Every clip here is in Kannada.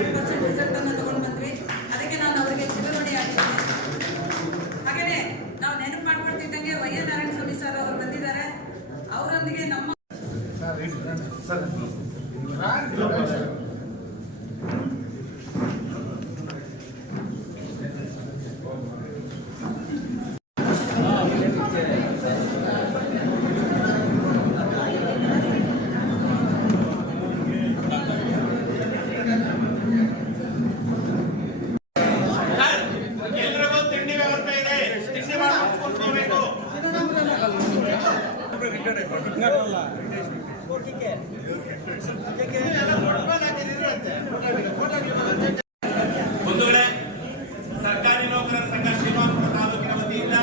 ಹಂಡ್ರೆಡ್ ಪರ್ಸೆಂಟ್ ರಿಸಲ್ಟ್ ಅನ್ನು ತಗೊಂಡು ಬಂದ್ವಿ. ಅದಕ್ಕೆ ನಾನು ಅವರಿಗೆ ಚಿರಋಣಿ ಆಗಿದ್ದೇನೆ ಹಾಗೇನೆ ನಾವು ನೆನಪು ಮಾಡ್ಕೊಳ್ತಿದ್ದಂಗೆ Y N Narayana Swamy sir ಅವರು ಬಂದಿದ್ದಾರೆ. ಅವರೊಂದಿಗೆ ನಮ್ಮ ಎಲ್ರಿಗೂ ತಿಂಡಿ ವ್ಯವಸ್ಥೆ ಇದೆ ತಿಂಡಿ ಮಾಡ್ಕೊಂಡು ಕೂತ್ಕೋಬೇಕು ಬಂಧುಗಳೇ, ಸರ್ಕಾರಿ ನೌಕರರ ಸಂಘ ಶ್ರೀನಿವಾಸಪುರ ತಾಲೂಕಿನ ವತಿಯಿಂದ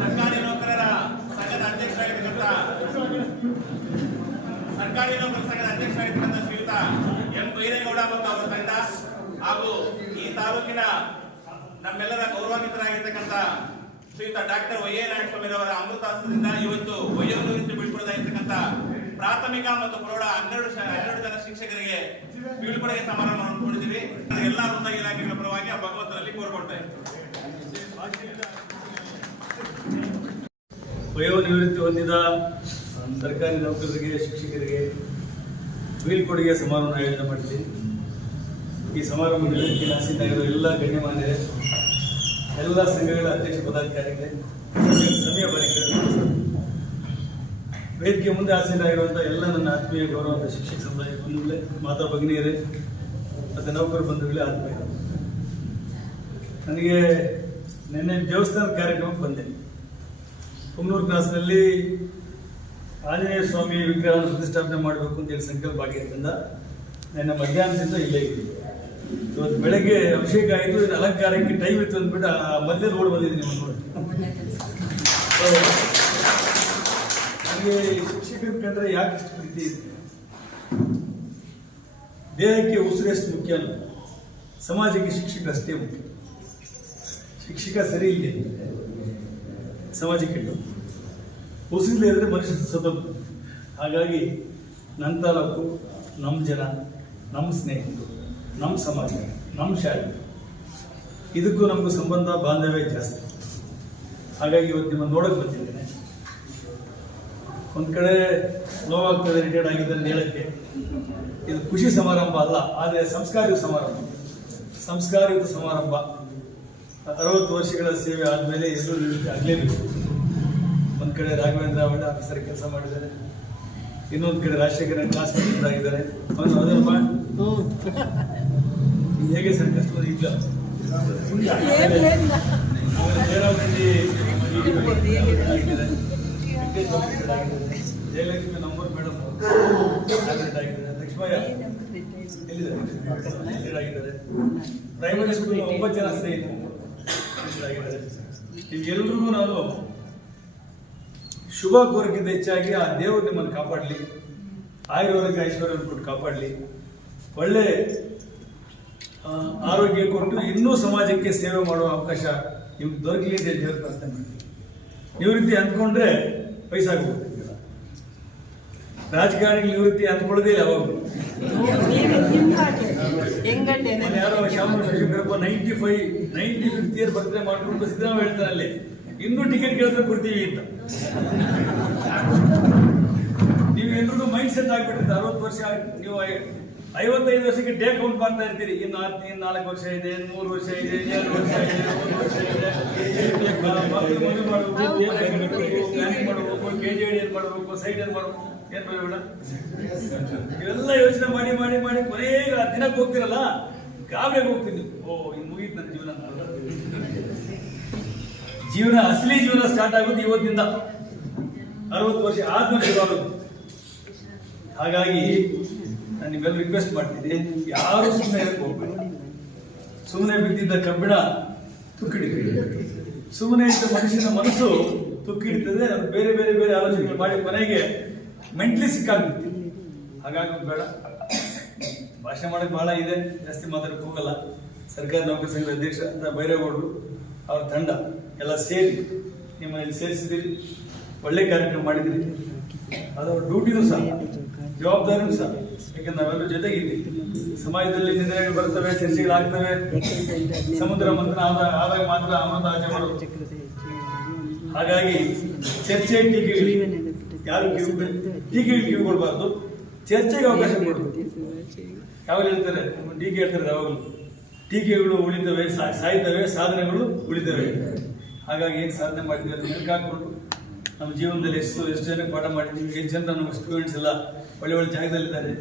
ಸರ್ಕಾರಿ ನೌಕರರ ಸಂಘದ ಅಧ್ಯಕ್ಷರಾಗಿರ್ತಕ್ಕಂಥ ಸರ್ಕಾರಿ ನೌಕರರ ಸಂಘದ ಅಧ್ಯಕ್ಷರಾಗಿರ್ತಕ್ಕಂಥ ಶ್ರೀಯುತ ಎಂ ಬೈರೇಗೌಡ ಮತ್ತು ಅವರ ತಂಡ ಹಾಗೂ ಈ ತಾಲೂಕಿನ ನಮ್ಮೆಲ್ಲರ ಗೌರವಾನ್ವಿತರಾಗಿರ್ತಕ್ಕಂಥ Shriyuta doctor Y A Narayanaswamy ಅವರ ಅಮೃತಾಸ್ತ್ರದಿಂದ ಇವತ್ತು ವಯೋವೃತ್ತಿ ಬೀಳ್ಕೊಡದ ಇರ್ತಕ್ಕಂಥ ಪ್ರಾಥಮಿಕ ಮತ್ತು ಪ್ರೌಢ ಹನ್ನೆರಡು ಹನ್ನೆರಡು ಜನ ಶಿಕ್ಷಕರಿಗೆ ಬೀಳ್ಕೊಡುಗೆ ಸಮಾರಂಭ ಮಾಡಿಕೊಂಡಿದ್ದೀವಿ ಎಲ್ಲ ವೃಂದ ಇಲಾಖೆಗಳ ಪರವಾಗಿ ಆ ಭಗವಂತನಲ್ಲಿ ಕೋರ್ಕೊಳ್ತೇವೆ ವಯೋನಿವೃತ್ತಿ ಹೊಂದಿದ ಸರ್ಕಾರಿ ನೌಕರರಿಗೆ, ಶಿಕ್ಷಕರಿಗೆ ಬೀಳ್ಕೊಡುಗೆ ಸಮಾರಂಭ ಆಯೋಜನೆ ಮಾಡಿದ್ವಿ. ಈ ಸಮಾರಂಭದಲ್ಲಿ ತಹಸೀಲ್ದಾರರು ಎಲ್ಲ ಗಣ್ಯಮಾನ್ಯರೇ ಎಲ್ಲ ಸಂಘಗಳ ಅಧ್ಯಕ್ಷ ಪದಾಧಿಕಾರಿಗಳೇ, ಸಮಯ ವೇದಿಕೆ ಮುಂದೆ ಆಸೀನಾಗಿರುವಂಥ ಎಲ್ಲ ನನ್ನ ಆತ್ಮೀಯ ಗೌರವದ ಶಿಕ್ಷಕ ಸಮುದಾಯ ಬಂಧುಗಳೇ, ಮಾತಾ ಭಗಿನಿಯರೇ, ಮತ್ತು ನೌಕರ ಬಂಧುಗಳೇ ಆತ್ಮೀಯ ನನಗೆ ನಿನ್ನೆ ದೇವಸ್ಥಾನದ ಕಾರ್ಯಕ್ರಮಕ್ಕೆ ಬಂದೆ. ಕುಮ್ನೂರು ಕ್ಲಾಸ್ನಲ್ಲಿ ಆಂಜನೇಯ ಸ್ವಾಮಿ ವಿಗ್ರಹವನ್ನು ಪ್ರತಿಷ್ಠಾಪನೆ ಮಾಡಬೇಕು ಅಂತೇಳಿ ಸಂಕಲ್ಪ ಆಗಿದ್ದರಿಂದ, ನನ್ನ ಮಧ್ಯಾಹ್ನದಿಂದ ಇಲ್ಲೇ ಇದ್ದೀನಿ. ಇವತ್ತು ಬೆಳಗ್ಗೆ ಅಭಿಷೇಕ ಆಯಿತು ಇದು ಅಲಂಕಾರಕ್ಕೆ ಟೈಮ್ ಇತ್ತು ಅಂದ್ಬಿಟ್ಟು ಮಧ್ಯೆ ರೋಡ್ ಬಂದಿದ್ದೀನಿ ನಿಮ್ಮ ನೋಡಿ. ನನಗೆ ಶಿಕ್ಷಕರ ಕಂಡ್ರೆ ಯಾಕೆ ಇಷ್ಟು ಪ್ರೀತಿ ಇದೆ? ದೇಹಕ್ಕೆ ಉಸಿರು ಎಷ್ಟು ಮುಖ್ಯ ಅಲ್ಲ? ಸಮಾಜಕ್ಕೆ ಶಿಕ್ಷಕ ಅಷ್ಟೇ ಮುಖ್ಯ. ಶಿಕ್ಷಕ ಸರಿ ಇಲ್ಲ ಸಮಾಜಕ್ಕೆ ಉಸಿರದೇ ಇದ್ರೆ ಮನುಷ್ಯ ಸತ್ತೋಗ್ತಾನೆ ಹಾಗಾಗಿ ನನ್ನ ತಾಲೂಕು ನಮ್ಮ ಜನ, ನಮ್ಮ ಸ್ನೇಹಿತರು. ನಮ್ಮ ಸಮಾಜ ನಮ್ಮ ಶಾಲೆ. ಇದಕ್ಕೂ ನಮಗೂ ಸಂಬಂಧ, ಬಾಂಧವ್ಯ ಜಾಸ್ತಿ. ಹಾಗಾಗಿ ಇವತ್ತು ನಿಮ್ಮನ್ನು ನೋಡಕ್ಕೆ ಬಂದಿದ್ದೇನೆ. ಒಂದು ಕಡೆ ನೋವಾಗ್ತದೆ ರಿಟೈರ್ಡ್ ಆಗಿದೆ ಅಂತ ಹೇಳಕ್ಕೆ. ಇದು ಖುಷಿ ಸಮಾರಂಭ ಅಲ್ಲ, ಆದರೆ ಸಂಸ್ಕಾರಯುತ ಸಮಾರಂಭ. ಸಂಸ್ಕಾರಯುತ ಸಮಾರಂಭ. ಅರವತ್ತು ವರ್ಷಗಳ ಸೇವೆ ಆದಮೇಲೆ ಎಲ್ಲರೂ ಆಗಲೇಬೇಕು. ಒಂದು ಕಡೆ ರಾಘವೇಂದ್ರ ಅವರ ಆಫೀಸರ್ ಕೆಲಸ ಮಾಡಿದ್ದಾರೆ. ಇನ್ನೊಂದು ಕಡೆ ರಾಜಶೇಖರ ಕ್ಲಾಸ್ ಆಗಿದ್ದಾರೆ ಹೇಗೆ ಸರ್ ಕಷ್ಟ ಇಲ್ಲ. Jayalakshmi number madam Lakshmaiah primary school ಒಂಬತ್ತು ಜನ ಸ್ನೇಹಿತರು. ಆಗಿದ್ದಾರೆ. ನಿಮ್ಗೆಲ್ರಿಗೂ ನಾನು ಶುಭ ಕೋರಿಕೆ ಹೆಚ್ಚಾಗಿ ಆ ದೇವರು ನಿಮ್ಮನ್ನು ಕಾಪಾಡಲಿ. ಆಯುರ್ವೇದಿಕ ಐಶ್ವರ್ಯ ಕೊಟ್ಟು ಕಾಪಾಡಲಿ. ಒಳ್ಳೆ ಆರೋಗ್ಯ ಕೊಟ್ಟು ಇನ್ನೂ ಸಮಾಜಕ್ಕೆ ಸೇವೆ ಮಾಡುವ ಅವಕಾಶ ನಿಮ್ಗೆ ದೊರಕಲಿ ಅಂತ ಹೇಳಿ ದೇವ್ರ ಪ್ರಾರ್ಥನೆ ಮಾಡ್ತೀನಿ ನಿವೃತ್ತಿ ಅಂದ್ಕೊಂಡ್ರೆ ವಯಸ್ಸಾಗಬಹುದು ರಾಜಕಾರಣಿಗಳು ನಿವೃತ್ತಿ ಅಂದ್ಕೊಳ್ಳೋದೇ ಇಲ್ಲ ಅವಾಗ. ಮೊನ್ನೆ ಯಾರೋ Shamaraja Shankarappa ninety five ninety fifth year birthday ಮಾಡ್ಕೊಂಡು ಸಿದ್ದರಾಮಯ್ಯ ಹೇಳ್ತಾರೆ ಅಲ್ಲಿ. ಇನ್ನೂ ಟಿಕೆಟ್ ಕೇಳಿದ್ರೆ ಕೊಡ್ತೀವಿ ಅಂತ. ನೀವು ಎಲ್ರಿಗೂ ಮೈಂಡ್ ಸೆಟ್ ಆಗ್ಬಿಟ್ಟಿದೆ. ಅರವತ್ತು ವರ್ಷ ನೀವು ಐವತ್ತೈದು ವರ್ಷಕ್ಕೆ ಡೇ ಕೌಂಟ್ ಮಾಡ್ತಾ ಇರ್ತೀರಿ. ಇನ್ನು ಹತ್ತು ಇನ್ನು ನಾಲ್ಕು ವರ್ಷ ಇದೆ ಮೂರು ವರ್ಷ ಇದೆ ಎರಡು ವರ್ಷ ಇದೆ ಒಂದು ವರ್ಷ ಇದೆ. ಮದುವೆ ಮಾಡಬೇಕು ಪ್ಲಾನಿಂಗ್ ಮಾಡಬೇಕು ಕೆ ಜಿ ಏನ್ ಮಾಡಬೇಕು ಸೈಡ್ ಏನು ಮಾಡಬೇಕು ಏನು ಬೇಡ ಇವೆಲ್ಲ ಯೋಚನೆ ಮಾಡಿ ಮಾಡಿ ಮಾಡಿ ಕೊನೆಗೆ ಆ ದಿನಕ್ಕೆ ಹೋಗ್ತಿರಲ್ಲ? ಗಾಬರಿ ಹೋಗ್ತೀನಿ. ಓ ಇನ್ನು ಮುಗೀತು ನನ್ನ ಜೀವನ. ಜೀವನ ಅಸಲಿ ಜೀವನ ಸ್ಟಾರ್ಟ್ ಆಗುತ್ತೆ ಇವತ್ತಿಂದ. ಅರವತ್ತು ವರ್ಷ ಆದ್ಮೇಲೆ ಹಾಗಾಗಿ ನಾನು ನಿಮ್ಮೆಲ್ಲ ರಿಕ್ವೆಸ್ಟ್ ಮಾಡ್ತೀನಿ ಯಾರು ಸುಮ್ಮನೆ ಹೋಗ್ಬೇಡಿ. ಸುಮ್ಮನೆ ಬಿದ್ದಿದ್ದ ಕಬ್ಬಿಣ ತುಕ್ಕಿಡಿತೀವಿ ಸುಮ್ಮನೆ ಇದ್ದ ಮನುಷ್ಯನ ಮನಸ್ಸು ತುಕ್ಕಿಡ್ತದೆ ಬೇರೆ ಬೇರೆ ಬೇರೆ ಆಲೋಚನೆ ಮಾಡಿ ಕೊನೆಗೆ ಮೆಂಟ್ಲಿ ಸಿಕ್ಕಾಗ್ಬಿಡ್ತೀವಿ ಹಾಗಾಗಿ ಬೇಡ. ಭಾಷಣ ಮಾಡಕ್ ಬಹಳ ಇದೆ, ಜಾಸ್ತಿ ಮಾತಾಡಕ್ ಹೋಗಲ್ಲ. ಸರ್ಕಾರಿ ನೌಕರಿ ಸಂಘದ ಅಧ್ಯಕ್ಷ ಅಂತ ಬೈರೇಗೌಡರು, ಅವ್ರ ತಂಡ. ಎಲ್ಲ ಸೇರಿ ನಿಮ್ಮಲ್ಲಿ ಸೇರಿಸಿದಿರಿ ಒಳ್ಳೆ ಕಾರ್ಯಕ್ರಮ ಮಾಡಿದಿರಿ ಅದು ಡ್ಯೂಟಿನೂ ಸಹ, ಜವಾಬ್ದಾರಿನೂ ಸಹ. ಯಾಕಂದ್ರೆ ನಾವೆಲ್ಲರೂ ಜೊತೆಗಿದ್ದೀವಿ ಸಮಾಜದಲ್ಲಿ ನಿಂದನೆಗಳು ಬರ್ತವೆ ಚರ್ಚೆಗಳಾಗ್ತವೆ. ಸಮುದ್ರ ಮಂತ್ರ ಆದಾಗ ಮಾತ್ರ ಅಮೃತ ಆಚೆ ಮಾಡೋದು. ಹಾಗಾಗಿ ಚರ್ಚೆ ಟೀಕೆಗಳು ಯಾರು ಟೀಕೆಗೆ ಕಿವಿ ಕೊಡಬಾರ್ದು ಚರ್ಚೆಗೆ ಅವಕಾಶ ಕೊಡಬೇಕು ಯಾವಾಗ ಹೇಳ್ತಾರೆ? ಟೀಕೆ ಹೇಳ್ತಾರೆ ಯಾವಾಗಲೂ. ಟೀಕೆಗಳು ಉಳಿತವೆ ಸಾಯ್ತವೆ, ಸಾಧನೆಗಳು ಉಳಿತವೆ. ಹಾಗಾಗಿ ಏನು ಸಾಧನೆ ಮಾಡಿದ್ವಿ ಅಂತ ಲೆಕ್ಕ ಹಾಕ್ಬಿಟ್ಟು ನಮ್ಮ ಜೀವನದಲ್ಲಿ ಎಷ್ಟು ಎಷ್ಟು ಜನಕ್ಕೆ ಪಾಠ ಮಾಡಿದ್ದೀವಿ ಎಷ್ಟು ಜನ ನಮ್ಮ ಸ್ಟೂಡೆಂಟ್ಸ್ ಎಲ್ಲ ಒಳ್ಳೆ ಒಳ್ಳೆ ಜಾಗದಲ್ಲಿದ್ದಾರೆ.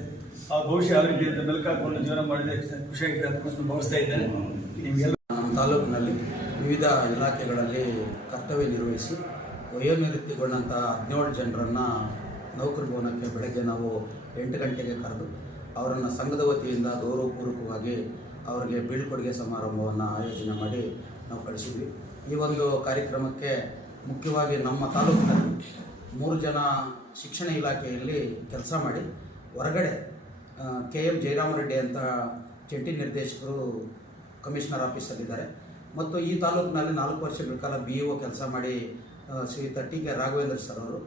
ಆ ಭವಿಷ್ಯ ಯಾವ ರೀತಿ ಅಂತ ಮೆಲುಕು ಹಾಕೊಂಡು ಜೀವನ ಮಾಡಿದ್ರೆ ಖುಷಿಯಾಗಿದೆ ಅಂತ ಭಾವಿಸ್ತಾ ಇದ್ದಾರೆ ನಿಮಗೆಲ್ಲ ನಮ್ಮ ತಾಲೂಕಿನಲ್ಲಿ ವಿವಿಧ ಇಲಾಖೆಗಳಲ್ಲಿ ಕರ್ತವ್ಯ ನಿರ್ವಹಿಸಿ ವಯೋನಿವೃತ್ತಿಗೊಂಡಂಥ ಹದಿನೇಳು ಜನರನ್ನು ನೌಕರಿ ಭವನಕ್ಕೆ ಬೆಳಗ್ಗೆ ನಾವು ಎಂಟು ಗಂಟೆಗೆ ಕರೆದು ಅವರನ್ನು ಸಂಘದ ವತಿಯಿಂದ ಗೌರವಪೂರ್ವಕವಾಗಿ ಅವರಿಗೆ ಬೀಳ್ಕೊಡುಗೆ ಸಮಾರಂಭವನ್ನು ಆಯೋಜನೆ ಮಾಡಿ ನಾವು ಕಳಿಸಿದ್ವಿ. ಈ ಒಂದು ಕಾರ್ಯಕ್ರಮಕ್ಕೆ ಮುಖ್ಯವಾಗಿ ನಮ್ಮ ತಾಲೂಕಿನಲ್ಲಿ ಮೂರು ಜನ ಶಿಕ್ಷಣ ಇಲಾಖೆಯಲ್ಲಿ ಕೆಲಸ ಮಾಡಿ ಹೊರಗಡೆ ಕೆ ಎಂ ಜಯರಾಮರೆಡ್ಡಿ ಅಂತ ಜಂಟಿ ನಿರ್ದೇಶಕರು ಕಮಿಷನರ್ ಆಫೀಸಲ್ಲಿದ್ದಾರೆ. ಮತ್ತು ಈ ತಾಲೂಕಿನಲ್ಲಿ ನಾಲ್ಕು ವರ್ಷಗಳ ಕಾಲ ಬಿ ಕೆಲಸ ಮಾಡಿ Shri T K Raghavendra sir ಅವರು,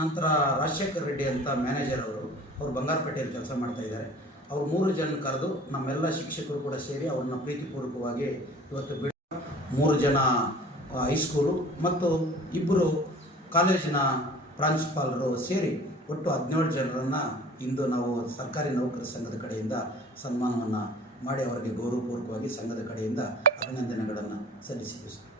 ನಂತರ ರಾಜಶೇಖರ್ ರೆಡ್ಡಿ ಅಂತ ಮ್ಯಾನೇಜರ್ ಅವರು ಅವರು ಬಂಗಾರಪೇಟೆಯಲ್ಲಿ ಕೆಲಸ ಮಾಡ್ತಾ ಇದ್ದಾರೆ. ಅವ್ರು ಮೂರು ಜನ ಕರೆದು ನಮ್ಮೆಲ್ಲ ಶಿಕ್ಷಕರು ಕೂಡ ಸೇರಿ ಅವ್ರನ್ನ ಪ್ರೀತಿಪೂರ್ವಕವಾಗಿ ಇವತ್ತು ಮೂರು ಜನ ಹೈಸ್ಕೂಲು ಮತ್ತು ಇಬ್ಬರು ಕಾಲೇಜಿನ ಪ್ರಾಂಶುಪಾಲರು ಸೇರಿ ಒಟ್ಟು ಹದಿನೇಳು ಜನರನ್ನು ಇಂದು ನಾವು ಸರ್ಕಾರಿ ನೌಕರ ಸಂಘದ ಕಡೆಯಿಂದ ಸನ್ಮಾನವನ್ನು ಮಾಡಿ ಅವರಿಗೆ ಗೌರವಪೂರ್ವಕವಾಗಿ ಸಂಘದ ಕಡೆಯಿಂದ ಅಭಿನಂದನೆಗಳನ್ನು ಸಲ್ಲಿಸಿದ್ವಿ. ಸರ್